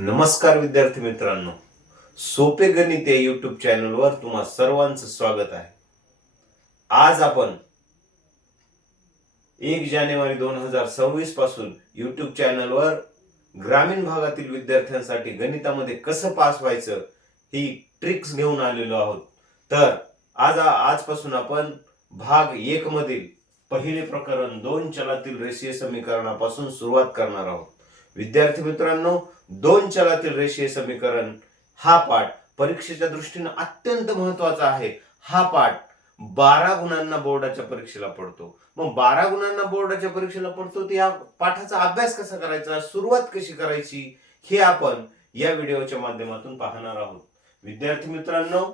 नमस्कार विद्यार्थी मित्रांनो. सोपे गणित या युट्यूब चॅनलवर तुम्हा सर्वांचं स्वागत आहे. आज आपण एक जानेवारी दोन हजार सव्वीसपासून यूट्यूब चॅनलवर ग्रामीण भागातील विद्यार्थ्यांसाठी गणितामध्ये कसं पास व्हायचं ही ट्रिक्स घेऊन आलेलो आहोत. तर आज आजपासून आपण भाग एक मधील पहिले प्रकरण दोन चलातील रेषीय समीकरणापासून सुरुवात करणार आहोत. विद्यार्थी मित्रांनो दोन चलातील रेषीय समीकरण हा पाठ परीक्षेच्या दृष्टीनं अत्यंत महत्त्वाचा आहे. हा पाठ बारा गुणांना बोर्डाच्या परीक्षेला पडतो. मग बारा गुणांना बोर्डाच्या परीक्षेला पडतो तर या पाठाचा अभ्यास कसा करायचा सुरुवात कशी करायची हे आपण या व्हिडिओच्या माध्यमातून पाहणार आहोत. विद्यार्थी मित्रांनो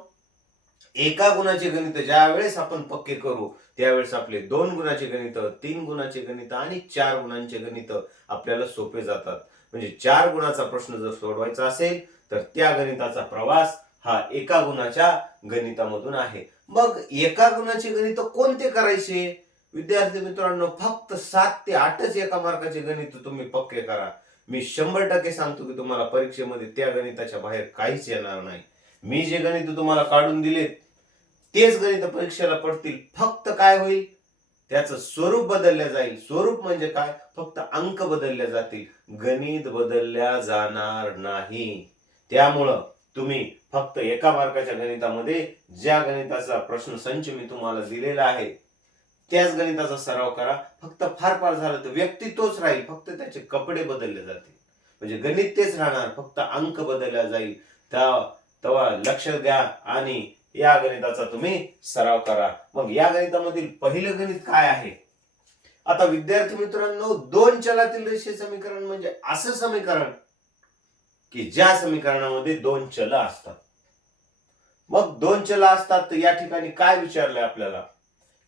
एका गुणाचे गणित ज्या वेळेस आपण पक्के करू त्यावेळेस आपले दोन गुणाचे गणित तीन गुणाचे गणित आणि चार गुणांचे गणित आपल्याला सोपे जातात. म्हणजे चार गुणाचा प्रश्न जर सोडवायचा असेल तर त्या गणिताचा प्रवास हा एका गुणाच्या गणितामधून आहे. मग एका गुणाचे गणित कोणते करायचे? विद्यार्थी मित्रांनो फक्त सात ते आठच एका मार्काचे गणित तुम्ही पक्के करा. मी शंभर टक्के सांगतो की तुम्हाला परीक्षेमध्ये त्या गणिताच्या बाहेर काहीच येणार नाही. मी जे गणित तुम्हाला काढून दिले तेच गणित परीक्षेला पडतील. फक्त काय होईल? त्याचं स्वरूप बदलल्या जाईल. स्वरूप म्हणजे काय? फक्त अंक बदलले जातील. गणित बदलल्या जाणार नाही. त्यामुळं तुम्ही फक्त एका मार्काच्या गणितामध्ये ज्या गणिताचा प्रश्न संच मी तुम्हाला दिलेला आहे त्याच गणिताचा सराव करा. फक्त फार फार झालं तर व्यक्ती तोच राहील. फक्त त्याचे कपडे बदलले जातील. म्हणजे गणित तेच राहणार. फक्त अंक बदलला जाईल. त्या तेव्हा लक्ष द्या आणि या गणिताचा तुम्ही सराव करा. मग या गणितामधील पहिलं गणित काय आहे? आता विद्यार्थी मित्रांनो दोन चलातील रेषे समीकरण म्हणजे असं समीकरण की ज्या समीकरणामध्ये दोन चल असतात. मग दोन चल असतात तर या ठिकाणी काय विचारलंय आपल्याला?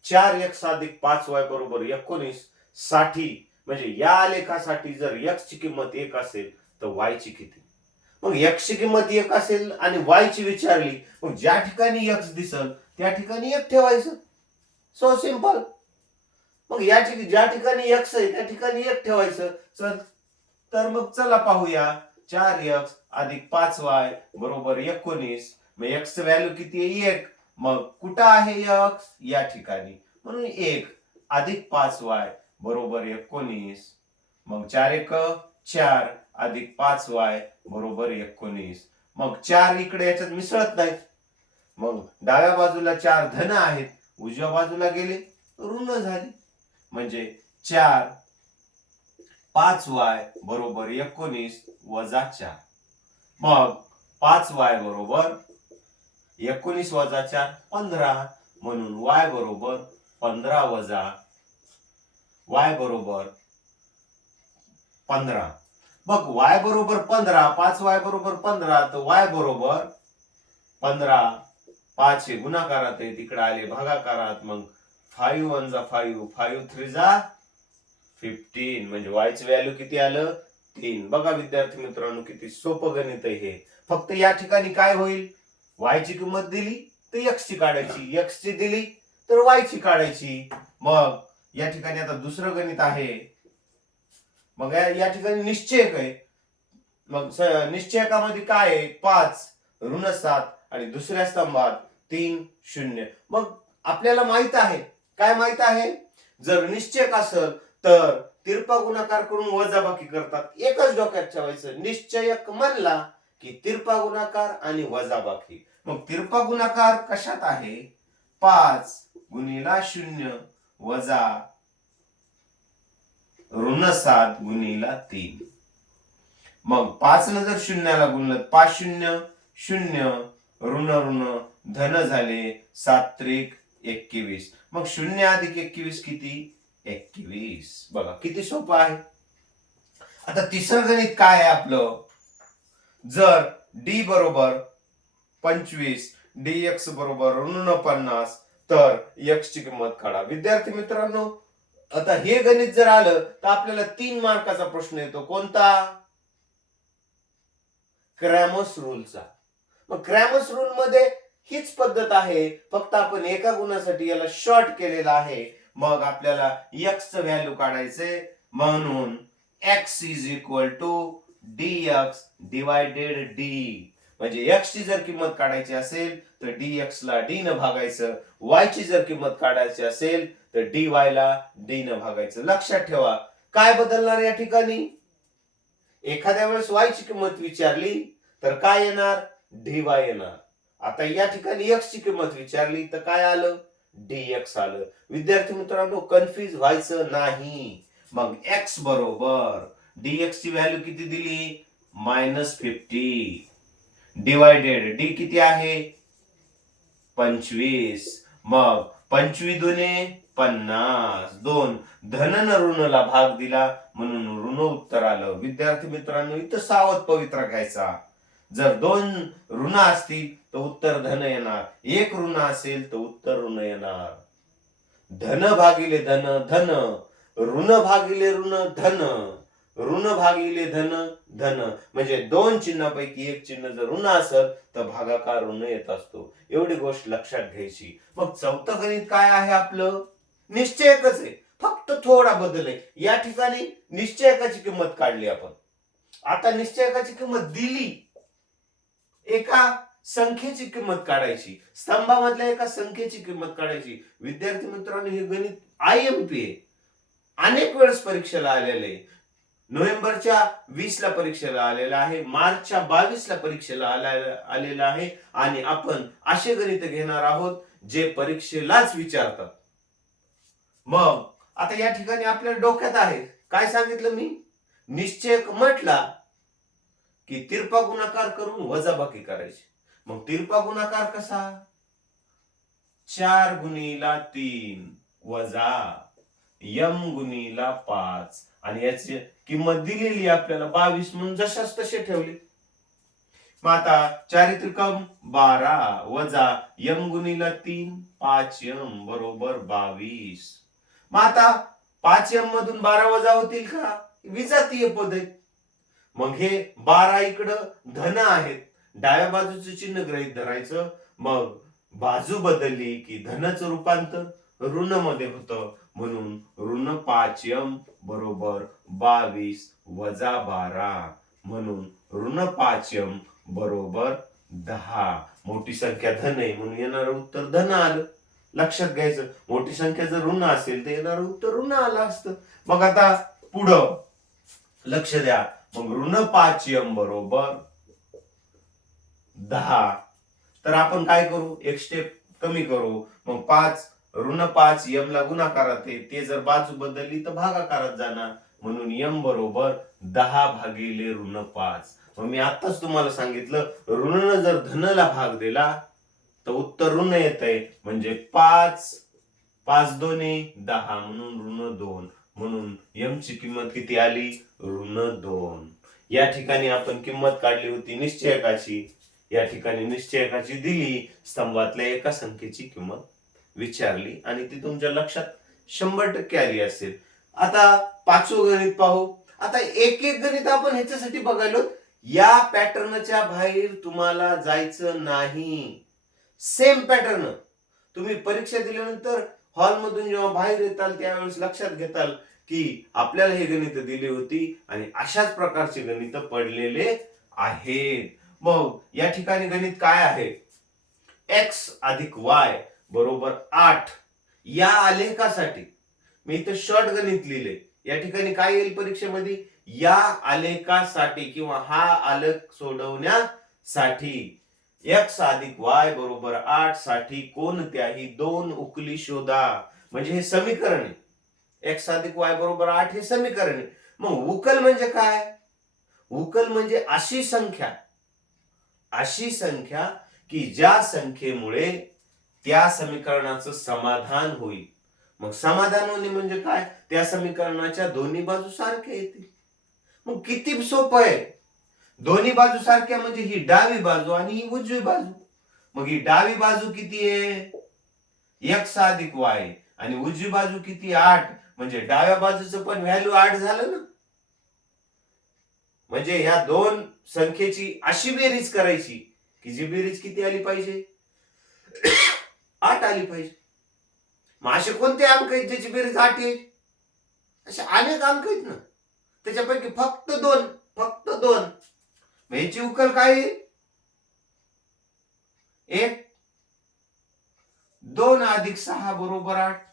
चार एक्स अधिक पाच वाय बरोबर एकोणीससाठी म्हणजे या आलेखासाठी जर एक्स ची किंमत एक असेल तर वायची किती? मग यक्ष किंमत एक असेल आणि वायची विचारली मग ज्या ठिकाणी एक्स दिसल त्या ठिकाणी एक ठेवायचं. सो सिंपल मग या ठिकाणी ज्या ठिकाणी एक्स आहे त्या ठिकाणी एक ठेवायचं. चल तर मग चला पाहूया. चार एक्स अधिक पाच वाय बरोबर एकोणीस. मग एक्स व्हॅल्यू किती आहे? एक. मग कुठं आहे एक्स या ठिकाणी. म्हणून एक अधिक पाच वाय बरोबर एकोणीस. मग चार एक चार. अधिक पाच वाय बरोबर एकोणीस. मग चार इकडे याच्यात मिसळत नाहीत. मग डाव्या बाजूला चार धन आहेत उजव्या बाजूला गेले ऋण झाले. म्हणजे चार पाच वाय बरोबर एकोणीस वजा चार. मग पाच वाय बरोबर एकोणीस वजा चार पंधरा. म्हणून वाय बरोबर पंधरा वजा वाय बरोबर पंधरा. मग वाय बरोबर पंधरा पाच वाय बरोबर पंधरा तर वाय बरोबर पंधरा पाच हे गुणाकारात आहे तिकडे आले भागाकारात मग फाईव्ह वन जा फाईव्ह फाईव्ह थ्री जा फिफ्टीन म्हणजे वायचं व्हॅल्यू किती आलं? तीन. बघा विद्यार्थी मित्रांनो किती सोपं गणित आहे हे. फक्त या ठिकाणी काय होईल? वायची ची किंमत दिली तर x ची काढायची. x ची दिली तर वायची ची काढायची. मग या ठिकाणी आता दुसरं गणित आहे. मग या ठिकाणी निश्चयक आहे. मग निश्चयकामध्ये काय आहे? पाच ऋण सात आणि दुसऱ्या स्तंभात तीन शून्य. मग आपल्याला माहीत आहे. काय माहीत आहे? जर निश्चयक असेल तर तिरपा गुणाकार करून वजाबाकी करतात. एकच डोक्यात ठेवायचं. निश्चयक म्हणला की तिरपा गुणाकार आणि वजाबाकी. मग तिरपा गुणाकार कशात आहे? पाच गुणिला शून्य वजा ऋण सात गुणिला तीन. मग पाच न जर शून्याला गुणलं पाच शून्य शून्य ऋण ऋण धन झाले सात त्रिक एकवीस. मग शून्य अधिक एकवीस किती? एकवीस. बघा किती सोपं आहे. आता तिसरं गणित काय आहे आपलं? जर डी बरोबर पंचवीस डी एक्स बरोबर ऋण पन्नास तर एक्स ची किंमत काढा. विद्यार्थी मित्रांनो आता हे गणित जर आलं तर आपल्याला तीन मार्काचा प्रश्न येतो. कोणता? क्रॅमस रूलचा मग क्रॅमस रूल मध्ये हीच पद्धत आहे. फक्त आपण एका गुणासाठी याला शॉर्ट केलेला आहे. मग आपल्याला एक्स व्हॅल्यू काढायचे म्हणून X is equal to D X divided D म्हणजे एक्स ची जर किंमत काढायची असेल तर डी एक्स ला डी न भागायचं. वाय ची जर किंमत काढायची असेल तर डी वाय ला डी न भागायचं. लक्षात ठेवा काय बदलणार या ठिकाणी? एखाद्या वेळेस वाय ची किंमत विचारली तर काय येणार? डी वाय येणार. आता या ठिकाणी एक्स ची किंमत विचारली तर काय आलं? डी एक्स आलं. विद्यार्थी मित्रांनो कन्फ्युज व्हायचं नाही. मग एक्स बरोबर डी एक्स ची व्हॅल्यू किती दिली? Minus fifty divided. डी किती आहे? पंचवीस. मग पंचवी दुने पन्नास. दोन. धन न ऋणला भाग दिला. म्हणून ऋण उत्तर आलं. विद्यार्थी मित्रांनो इथं सावध पवित्र घ्यायचा. जर दोन ऋण असतील तर उत्तर धन येणार. एक ऋण असेल तर उत्तर ऋण येणार. धन भागिले धन धन. ऋण भागिले ऋण धन. ऋण भागिले धन धन. म्हणजे दोन चिन्हापैकी एक चिन्ह जर ऋण असेल तर भागाकार ऋण येत असतो. एवढी गोष्ट लक्षात घ्यायची. मग चौथं गणित काय आहे आपलं? निश्चयकच आहे. फक्त थोडा बदल आहे. या ठिकाणी निश्चयकाची किंमत काढली आपण. आता निश्चयकाची किंमत दिली. एका संख्येची किंमत काढायची. स्तंभामधल्या एका संख्येची किंमत काढायची. विद्यार्थी मित्रांनो हे गणित आय एम पी आहे. अनेक वेळेस परीक्षेला आलेले आहे. नोव्हेंबरच्या वीसला परीक्षेला आलेला आहे मार्चच्या बावीस ला परीक्षेला आलेला आहे आणि आपण असे गणित घेणार आहोत जे परीक्षेलाच विचारतात. मग आता या ठिकाणी आपल्या डोक्यात आहे. काय सांगितलं मी? निश्चय म्हटला की तिरपा गुणाकार करून वजाबाकी करायची. मग तिरपा गुणाकार कसा? चार गुणीला तीन वजा यम गुणीला पाच. आणि याची किंमत दिलेली आपल्याला बावीस म्हणून जशाच तसे ठेवले. मग आता चारित्रिकम बारा वजा यम गुणीला तीन पाच यम बरोबर बावीस. मग आता पाच यम मधून बारा वजा होतील का? विजातीय पद. आहेत मग हे बारा इकडं धन आहेत. डाव्या बाजूचं चिन्ह ग्रहित धरायचं. मग बाजू बदलली की धनच रूपांतर ऋणमध्ये होतं. म्हणून ऋण पाच बरोबर बावीस वजा बारा म्हणून ऋण पाच बरोबर दहा. मोठी संख्या धन आहे म्हणून येणार उत्तर धन आलं. लक्षात घ्यायचं मोठी संख्या जर ऋण असेल तर येणार उत्तर ऋण आलं असतं. मग आता पुढं लक्ष द्या. मग ऋण पाच बरोबर दहा. तर आपण काय करू? एक स्टेप कमी करू. मग पाच ऋण पाच यम ला गुणाकारात आहे. ते जर बाजू बदलली तर भागाकारात जाणार. म्हणून यम बरोबर दहा भागिले ऋण पाच. मग मी आताच तुम्हाला सांगितलं ऋण जर धनला भाग दिला तर उत्तर ऋण येत आहे. म्हणजे पाच पाच दोन्ही दहा. म्हणून ऋण दोन. म्हणून यम ची किंमत किती आली? ऋण दोन. या ठिकाणी आपण किंमत काढली होती निश्चयकाची. या ठिकाणी निश्चयकाची दिली. स्तंभातल्या एका संख्येची किंमत विचारली आणि ती तुमच्या लक्षात शंभर टक्के आली असेल. आता पाचवं गणित पाहू. आता एक एक गणित आपण ह्याच्यासाठी बघायलो. या पॅटर्नच्या बाहेर तुम्हाला जायचं नाही. सेम पॅटर्न तुम्ही परीक्षा दिल्यानंतर हॉलमधून जेव्हा बाहेर येताल त्यावेळेस लक्षात घेताल की आपल्याला हे गणित दिली होती आणि अशाच प्रकारचे गणित पडलेले आहेत. मग या ठिकाणी गणित काय आहे? एक्स अधिक वाय बरोबर आठ. या आलेखासाठी मी इथं शॉर्ट गणित लिहिले. या ठिकाणी काय येईल परीक्षेमध्ये? या आलेखासाठी किंवा हा आलेख सोडवण्यासाठी एक्स अधिक वाय बरोबर आठसाठी कोणत्याही दोन उकली शोधा. म्हणजे हे समीकरण आहे. एक्स अधिक वाय बरोबर आठ हे समीकरण आहे. मग उकल म्हणजे काय? उकल म्हणजे अशी संख्या. अशी संख्या की ज्या संख्येमुळे त्या समीकरणाचं समाधान होईल. मग समाधान होणे म्हणजे काय? त्या समीकरणाच्या दोन्ही बाजू सारख्या येतील. मग किती सोपं आहे? दोन्ही बाजू सारख्या म्हणजे ही डावी बाजू आणि ही उजवी बाजू. मग ही डावी बाजू किती आहे? एक्स अधिक वाय आणि उजवी बाजू किती? आठ. म्हणजे डाव्या बाजूचं पण व्हॅल्यू आठ झालं ना? म्हणजे ह्या दोन संख्येची अशी बेरीज करायची की जी बेरीज किती आली पाहिजे? आली पाहिजे. मग असे कोणते अंक आहेत ज्याची बेरीज आठ येईल असे अनेक अंक आहेत ना. त्याच्यापैकी फक्त दोन फक्त दोन. मग ह्याची उकल काय एक दोन अधिक सहा बरोबर आठ.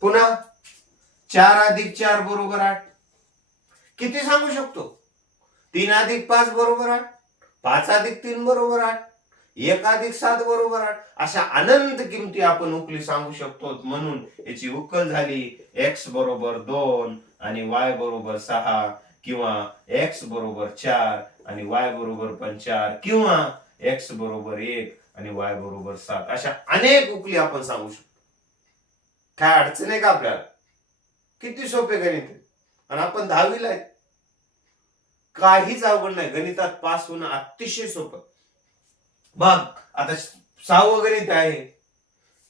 पुन्हा चार अधिक चार बरोबर आठ. किती सांगू शकतो? तीन अधिक पाच बरोबर आठ. पाच अधिक तीन बरोबर आठ. एकाधिक सात बरोबर आठ. अशा अनंत किमती आपण उकली सांगू शकतो म्हणून याची उकल झाली एक्स बरोबर दोन आणि वाय बरोबर सहा किंवा एक्स बरोबर चार आणि वाय बरोबर पण चार किंवा एक्स बरोबर एक आणि वाय बरोबर सात. अशा अनेक उकली आपण सांगू शकतो. काय अडचण आहे का आपल्याला? किती सोपे गणित आणि आपण दहावीला आहे. काहीच अवघड नाही. गणितात पास होणं अतिशय सोपं बघ आता सहावं गणित आहे.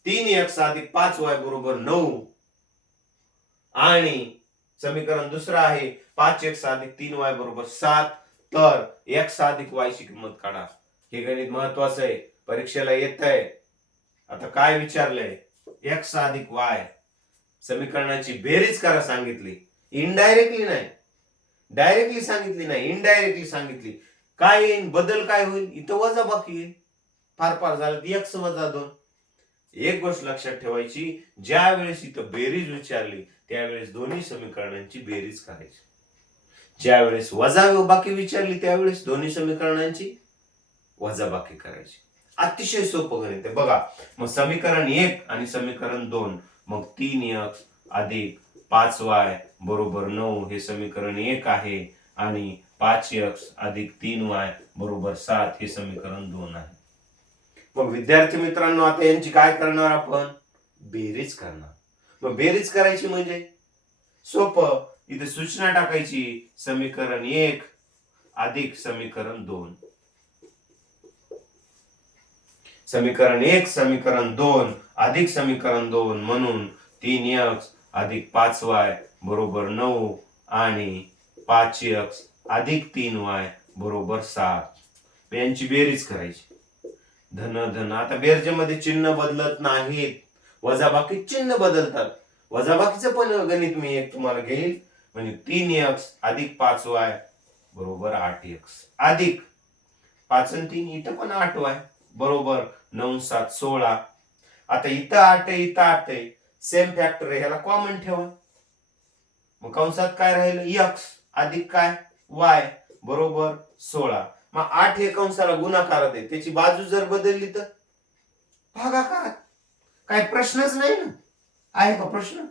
तीन एक अधिक पाच वाय बरोबर नऊ. आणि समीकरण दुसरं आहे पाच एक साधिक तीन वाय बरोबर सात. तर एक साधिक वाय ची किंमत काढा. हे गणित महत्वाचं आहे. परीक्षेला येत आहे आता काय विचारलंय? एक साधिक वाय. समीकरणाची बेरीज करा सांगितली. इनडायरेक्टली नाही. डायरेक्टली सांगितली नाही. इनडायरेक्टली सांगितली. काय येईन? बदल काय होईल? इथं वजा बाकी येईल फार फार झालं एक्स वजा दोन. एक गोष्ट लक्षात ठेवायची ज्या वेळेस इथं बेरीज विचारली त्यावेळेस दोन्ही समीकरणांची बेरीज करायची. ज्या वेळेस वजा बाकी विचारली त्यावेळेस दोन्ही समीकरणांची वजा बाकी करायची. अतिशय सोपं गणित आहे. बघा मग समीकरण एक आणि समीकरण दोन मग तीन एक अधिक पाच वाय बरोबर नऊ हे समीकरण एक आहे आणि पाच एक्स अधिक तीन वाय बरोबर सात हे समीकरण दोन आहे. मग विद्यार्थी मित्रांनो आता यांची काय करणार आपण? बेरीज करणार. मग बेरीज करायची म्हणजे? सोपं. इथे सूचना टाकायची. समीकरण एक अधिक समीकरण दोन. समीकरण एक समीकरण दोन अधिक समीकरण दोन म्हणून तीन एक्स अधिक पाच वाय बरोबर नऊ आणि पाच एक्स अधिक तीन वाय बरोबर सात. यांची बेरीज करायची. धन धन. आता बेरजेमध्ये चिन्ह बदलत नाहीत. वजाबाकी चिन्ह बदलतात. वजाबाकीचं पण गणित मी एक तुम्हाला घेईल. म्हणजे तीन एक्स अधिक पाच वाय बरोबर आठ एक्स अधिक पाच आणि तीन इथं पण आठ वाय बरोबर नऊ सात सोळा. आता इथं आठ आहे इथं आठ आहे. सेम फॅक्टर आहे. ह्याला कॉमन ठेवा. मग कंसात काय राहिलं? यक्स अधिक काय? वाय बरोबर सोळा. मग आठ हे कंसाला गुणाकारात आहे. त्याची बाजू जर बदलली तर? भागाकारात काय प्रश्नच नाही ना. आहे का प्रश्न?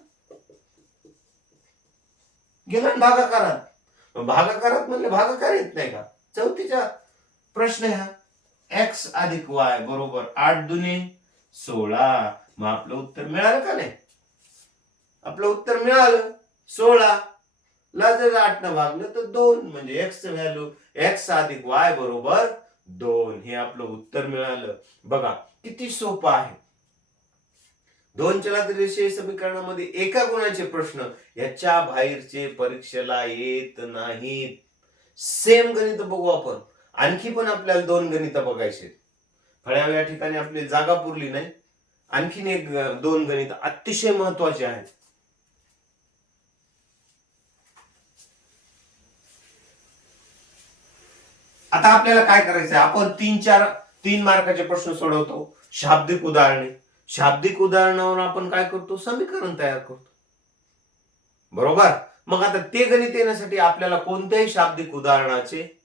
गेला ना भागाकारात. भागाकारात म्हणले भागाकार येत नाही का? चौथीचा प्रश्न हा. एक्स अधिक वाय बरोबर आठ दुने सोळा. मग आपलं उत्तर मिळालं का नाही? आपलं उत्तर मिळालं. सोळा. ला जर आठ न भागलं तर दोन म्हणजे एक्स व्हॅल्यू एक्स अधिक वाय बरोबर दोन हे आपलं उत्तर मिळालं. बघा किती सोपं आहे. दोन चलातील रेषीय समीकरणामध्ये एका गुणाचे प्रश्न याच्या बाहेरचे परीक्षेला येत नाहीत. सेम गणित बघू आपण. आणखी पण आपल्याला दोन गणित बघायचे फळ्या या ठिकाणी आपली जागा पुरली नाही. आणखीन एक दोन गणित अतिशय महत्त्वाचे आहेत. आता आपल्याला काय करायचंय? आपण तीन चार तीन मार्काचे प्रश्न सोडवतो. शाब्दिक उदाहरणे. शाब्दिक उदाहरणावर आपण काय करतो? समीकरण तयार करतो. बरोबर? मग आता ते गणित येण्यासाठी आपल्याला कोणत्याही शाब्दिक उदाहरणाचे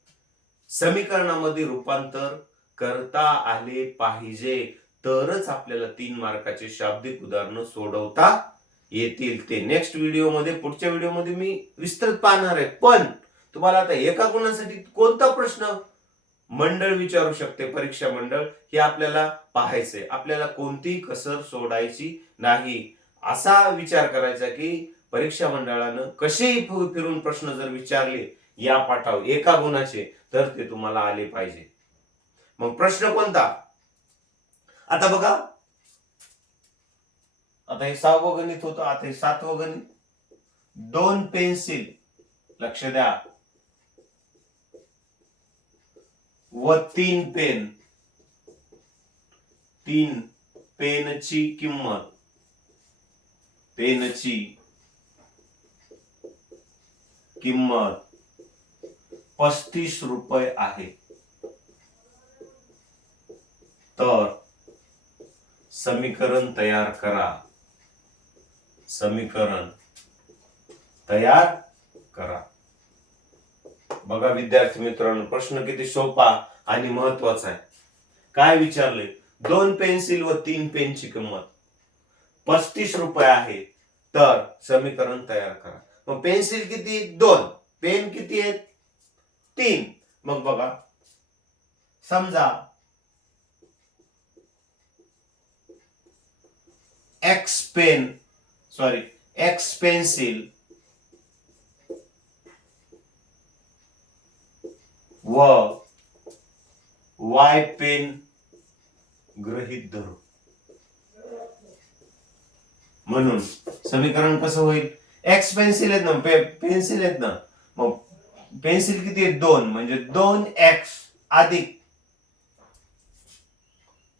समीकरणामध्ये रूपांतर करता आले पाहिजे. तरच आपल्याला तीन मार्काचे शाब्दिक उदाहरण सोडवता येतील. ते नेक्स्ट व्हिडिओमध्ये पुढच्या व्हिडिओमध्ये मी विस्तृत पाहणार आहे. पण तुम्हाला आता एका गुणासाठी कोणता प्रश्न? मंडळ विचारू शकते परीक्षा मंडळ. हे आपल्याला पाहायचंय. आपल्याला कोणतीही कसर सोडायची नाही. असा विचार करायचा की परीक्षा मंडळानं कसेही फिरून प्रश्न जर विचारले या पाठावर एका गुणाचे तर ते तुम्हाला आले पाहिजे. मग प्रश्न कोणता? आता बघा. आता हे सहावं गणित होतं आता हे सातवं गणित. दोन पेन्सिल लक्ष द्या. व तीन पेन. तीन पेनची किंमत. पेनची किंमत पस्तीस रुपये आहे. तर समीकरण तयार करा. समीकरण तयार करा. बघा विद्यार्थी मित्रांनो प्रश्न किती सोपा आणि महत्त्वाचा आहे. काय विचारले? दोन पेन्सिल व तीन पेनची किंमत. पस्तीस रुपये आहे. तर समीकरण तयार करा. मग पेन्सिल किती? दोन. पेन किती आहेत? तीन. मग बघा. समजा X pen sorry X pencil व वाय पेन गृहीत धरू. म्हणून समीकरण कसं होईल? एक्स पेन्सिल आहेत ना पे, पेन्सिल आहेत ना. मग पेन्सिल किती आहेत? दोन. म्हणजे दोन एक्स अधिक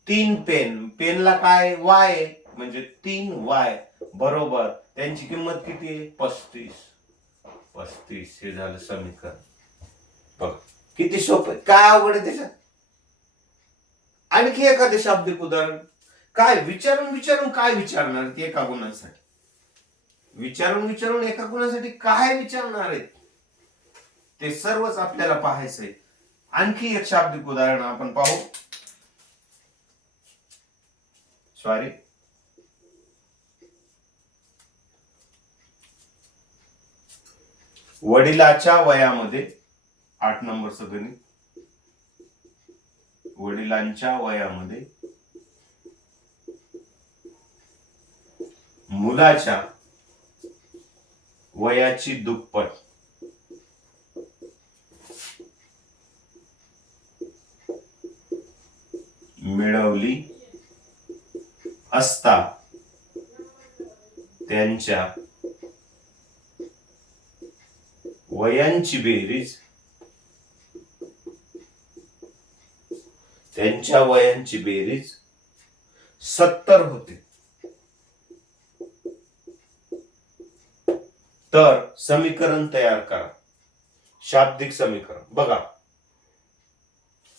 तीन पेन पेनला काय? वाय म्हणजे तीन वाय बरोबर. त्यांची किंमत किती आहे? पस्तीस. पस्तीस. हे झालं समीकरण. बघ. किती सोपं काय अवघड आहे त्याच्यात? आणखी एखादे शाब्दिक उदाहरण. काय विचारून विचारून काय विचारणार ते एका गुणांसाठी? विचारून विचारून एका गुणासाठी काय विचारणार आहेत? ते सर्वच आपल्याला पाहायचंय. आणखी एक शाब्दिक उदाहरण आपण पाहू. सॉरी वडिलाच्या वयामध्ये आठ नंबरचं गणित वडिलांच्या वयामध्ये मुलाच्या वयाची दुप्पट. मिळवली असता त्यांच्या वयांची बेरीज त्यांच्या वयांची बेरीज सत्तर होते. तर समीकरण तयार करा. शाब्दिक समीकरण. बघा.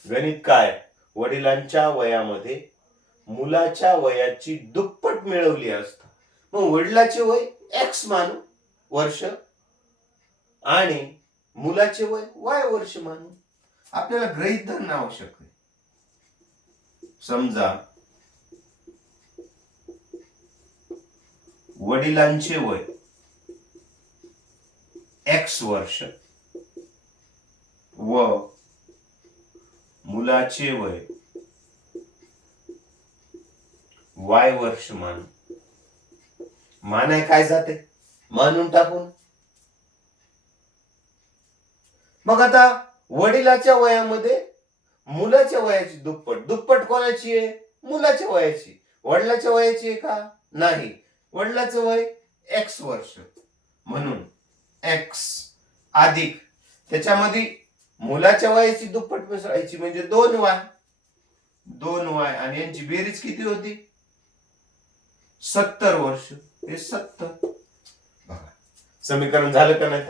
गणित काय? वडिलांच्या वयामध्ये मुलाच्या वयाची दुप्पट मिळवली असता. मग वडिलाचे वय एक्स मानू वर्ष आणि मुलाचे वय वाय वर्ष मानू. आपल्याला गृहित धरणं आवश्यक आहे. समजा वडिलांचे वय एक्स वर्ष व मुलाचे वय वाय वर्ष मान मान आहे काय जाते? मानून टाकून. मग आता वडिलाच्या वयामध्ये मुलाच्या वयाची दुप्पट. दुप्पट कोणाची आहे? मुलाच्या वयाची. वडिलाच्या वयाची आहे का? नाही. वडिलाचं वय एक्स वर्ष. म्हणून एक्स अधिक. त्याच्यामध्ये मुलाच्या वयाची दुप्पट मिसळायची म्हणजे दोन वाय. दोन वाय. आणि यांची बेरीज किती होती? सत्तर वर्ष. हे सत्तर. समीकरण झालं का नाही?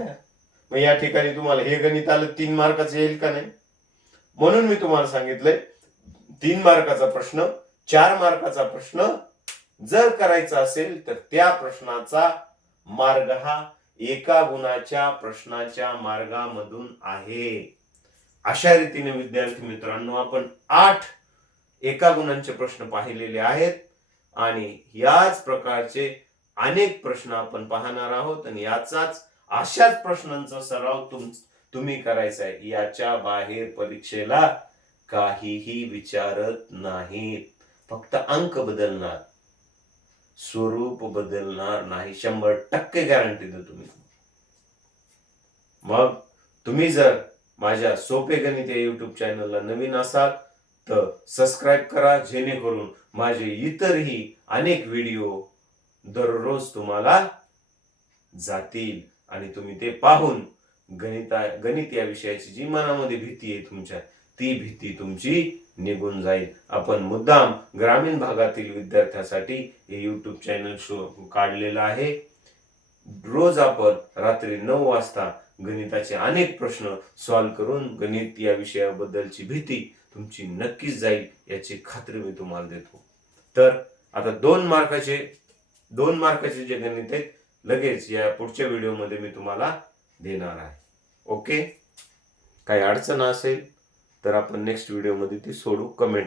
मग या ठिकाणी तुम्हाला हे गणित आलं तीन मार्काचं येईल का नाही? म्हणून मी तुम्हाला सांगितलंय तीन मार्काचा प्रश्न चार मार्काचा प्रश्न जर करायचा असेल तर त्या प्रश्नाचा मार्ग हा एका गुणाच्या प्रश्नाच्या मार्गामधून आहे. अशा रीतीने विद्यार्थी मित्रांनो आपण आठ एका गुणांचे प्रश्न पाहिलेले आहेत आणि याच प्रकारचे अनेक प्रश्न आपण पाहणार आहोत आणि याचाच अशाच प्रश्नांचा सराव तुम तुम्ही करायचंय. आहे याच्या बाहेर परीक्षेला काहीही विचारत नाहीत. फक्त अंक बदलणार. स्वरूप बदलणार नाही. शंभर टक्के गॅरंटी देतो मी मग तुम्ही जर माझ्या सोपे गणित या युट्यूब चॅनलला नवीन असाल तर सबस्क्राईब करा जेणेकरून माझे इतरही अनेक व्हिडिओ दररोज तुम्हाला जातील आणि तुम्ही ते पाहून गणिता गणित या विषयाची जी मनामध्ये भीती आहे तुमच्या ती भीती तुमची निघून जाईल. आपण मुद्दाम ग्रामीण भागातील विद्यार्थ्यासाठी हे यूट्यूब चॅनल शो काढलेलं आहे. रोज आपण रात्री नऊ वाजता गणिताचे अनेक प्रश्न सॉल्व्ह करून गणित या विषयाबद्दलची भीती तुमची नक्कीच जाईल याची खात्री मी तुम्हाला देतो. तर आता दोन मार्काचे दोन मार्काचे जे गणित आहेत लगेच या पुढच्या व्हिडिओमध्ये मी तुम्हाला देणार आहे. ओके? काही अडचण असेल तर आपण नेक्स्ट व्हिडिओमध्ये ती सोडू कमेंट